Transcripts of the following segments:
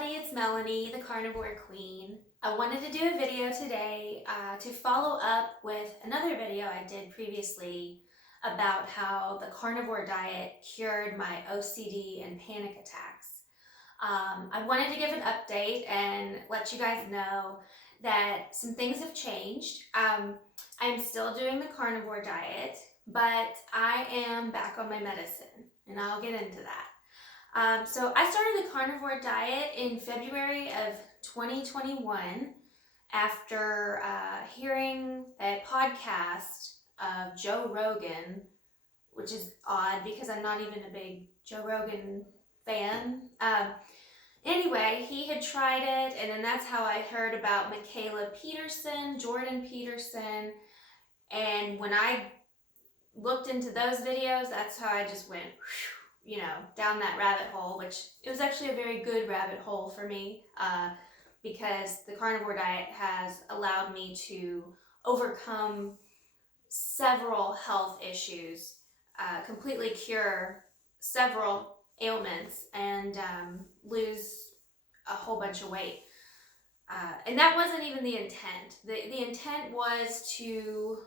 everybody, it's Melanie, the Carnivore Queen. I wanted to do a video today to follow up with another video I did previously about how the carnivore diet cured my OCD and panic attacks. I wanted to give an update and let you guys know that some things have changed. I'm still doing the carnivore diet, but I am back on my medicine, and I'll get into that. So I started the carnivore diet in February of 2021 after hearing a podcast of Joe Rogan, which is odd because I'm not even a big Joe Rogan fan. Anyway, he had tried it, and then that's how I heard about Michaela Peterson, Jordan Peterson, and when I looked into those videos, that's how I just went, down that rabbit hole, which it was actually a very good rabbit hole for me because the carnivore diet has allowed me to overcome several health issues, completely cure several ailments, and lose a whole bunch of weight. And that wasn't even the intent. The intent was to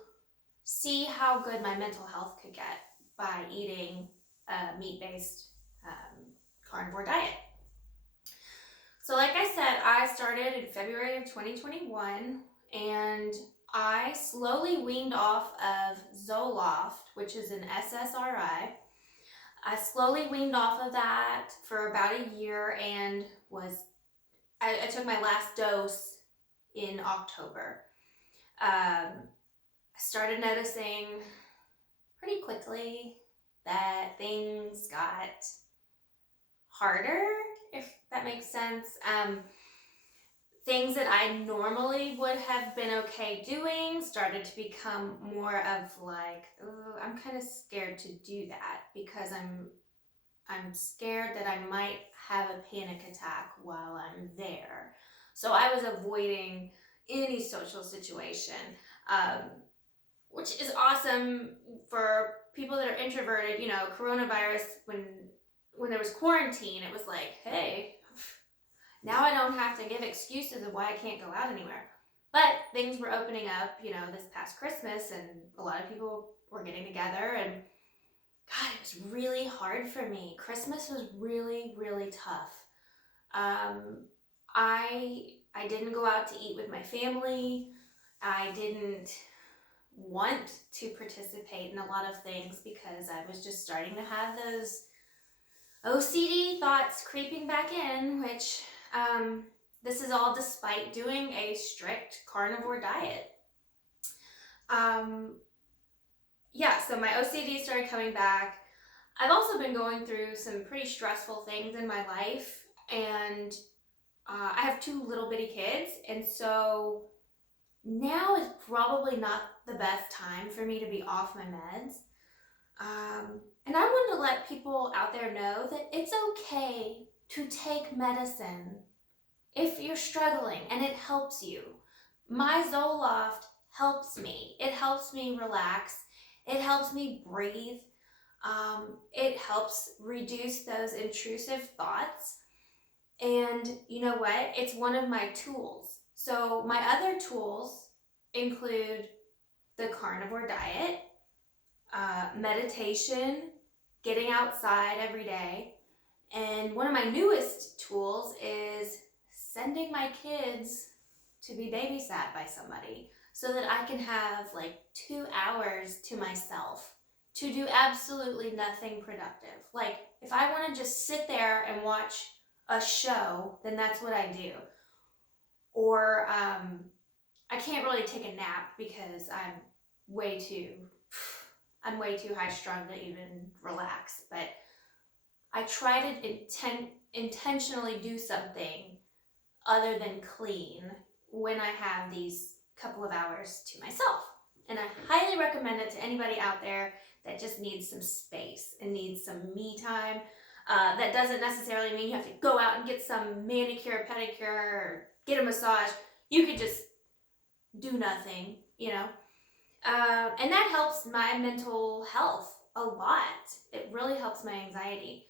see how good my mental health could get by eating a meat-based carnivore diet. So like I said, I started in February of 2021, and I slowly weaned off of Zoloft, which is an SSRI. I slowly weaned off of that for about a year, and I took my last dose in October. I started noticing pretty quickly that things got harder, if that makes sense. Things that I normally would have been okay doing started to become more of like, oh, I'm kind of scared to do that because I'm scared that I might have a panic attack while I'm there. So I was avoiding any social situation, which is awesome for people that are introverted. Coronavirus, when there was quarantine, it was like, hey, now I don't have to give excuses of why I can't go out anywhere. But things were opening up, this past Christmas, and a lot of people were getting together, and God, it was really hard for me. Christmas was really, really tough. I didn't go out to eat with my family. I didn't want to participate in a lot of things because I was just starting to have those OCD thoughts creeping back in, which this is all despite doing a strict carnivore diet. So my OCD started coming back. I've also been going through some pretty stressful things in my life, and I have two little bitty kids, and so now is probably not the best time for me to be off my meds. And I want to let people out there know that it's okay to take medicine if you're struggling and it helps you. My Zoloft helps me. It helps me relax. It helps me breathe. It helps reduce those intrusive thoughts. And you know what? It's one of my tools. So my other tools include the carnivore diet, meditation, getting outside every day, and one of my newest tools is sending my kids to be babysat by somebody so that I can have like 2 hours to myself to do absolutely nothing productive. Like if I want to just sit there and watch a show, then that's what I do. Or I can't really take a nap because I'm way too high strung to even relax. But I try to intentionally do something other than clean when I have these couple of hours to myself. And I highly recommend it to anybody out there that just needs some space and needs some me time. That doesn't necessarily mean you have to go out and get some manicure, pedicure, or get a massage. You could just do nothing, and that helps my mental health a lot. It really helps my anxiety.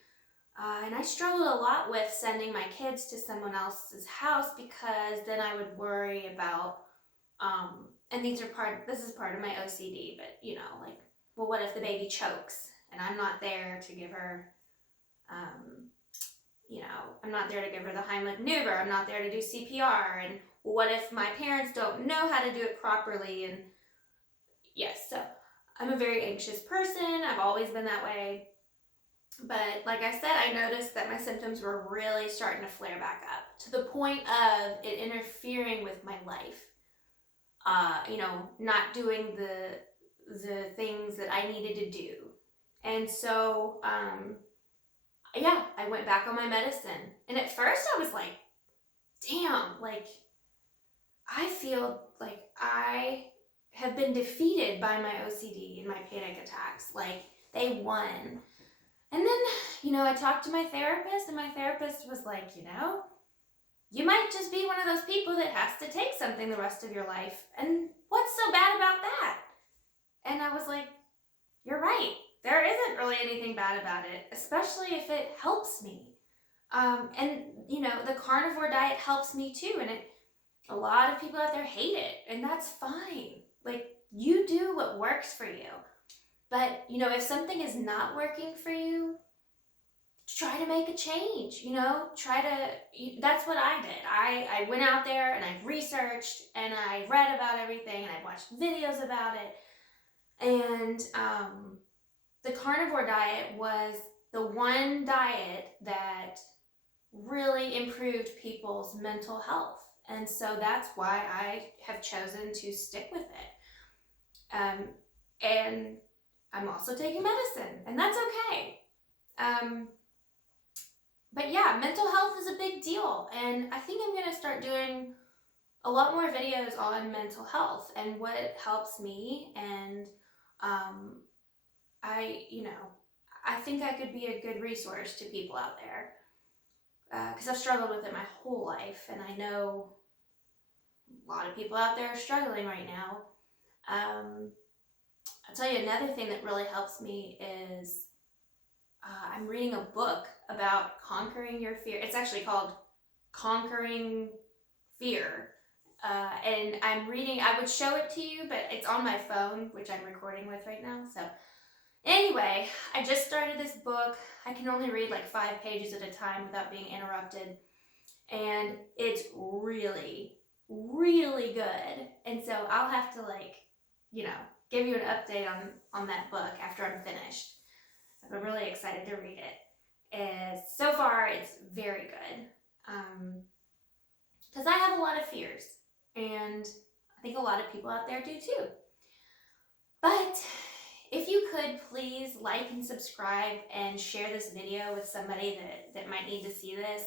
And I struggled a lot with sending my kids to someone else's house because then I would worry about, and this is part of my OCD, but like, well, what if the baby chokes and I'm not there to give her, um, I'm not there to give her the Heimlich maneuver. I'm not there to do CPR. And what if my parents don't know how to do it properly? And yes, so I'm a very anxious person. I've always been that way. But like I said, I noticed that my symptoms were really starting to flare back up to the point of it interfering with my life. Not doing the things that I needed to do. And so, yeah, I went back on my medicine. And at first I was like, damn, like, I feel like I have been defeated by my OCD and my panic attacks. Like, they won. And then, I talked to my therapist, and my therapist was like, you might just be one of those people that has to take something the rest of your life. And what's so bad about that? And I was like, you're right. There isn't really anything bad about it, especially if it helps me. And the carnivore diet helps me too. And a lot of people out there hate it, and that's fine. Like, you do what works for you. But, if something is not working for you, try to make a change, that's what I did. I went out there and I researched and I read about everything and I watched videos about it. And the carnivore diet was the one diet that really improved people's mental health. And so that's why I have chosen to stick with it. And I'm also taking medicine, and that's okay. But yeah, mental health is a big deal, and I think I'm going to start doing a lot more videos on mental health and what helps me. And I think I could be a good resource to people out there because I've struggled with it my whole life, and I know a lot of people out there are struggling right now. I'll tell you another thing that really helps me is I'm reading a book about conquering your fear. It's actually called Conquering Fear. And I would show it to you, but it's on my phone, which I'm recording with right now. So anyway, I just started this book. I can only read like 5 pages at a time without being interrupted. And it's really, really good. And so I'll have to give you an update on that book after I'm finished. I'm really excited to read it. So far, it's very good. Because I have a lot of fears, and I think a lot of people out there do too. But if you could please like and subscribe and share this video with somebody that might need to see this.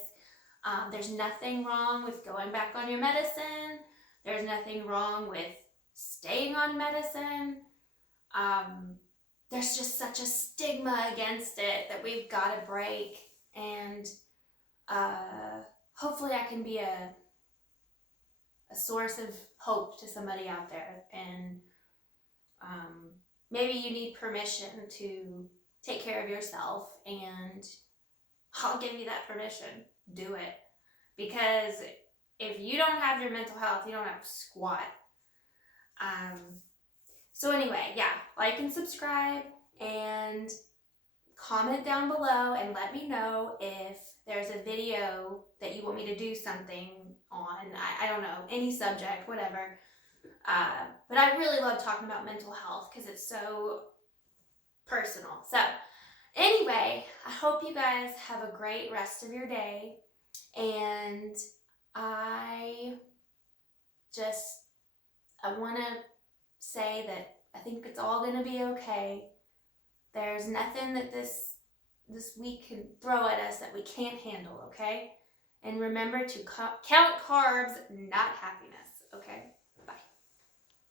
There's nothing wrong with going back on your medicine. There's nothing wrong with staying on medicine. There's just such a stigma against it that we've got to break. And hopefully I can be a source of hope to somebody out there. And maybe you need permission to take care of yourself, and I'll give you that permission. Do it. Because if you don't have your mental health, you don't have squat. So anyway, yeah, like and subscribe and comment down below and let me know if there's a video that you want me to do something on. I don't know, any subject, whatever. But I really love talking about mental health because it's so personal. So anyway, I hope you guys have a great rest of your day. And I want to say that I think it's all going to be okay. There's nothing that this week can throw at us that we can't handle, okay? And remember to count carbs, not happiness, okay?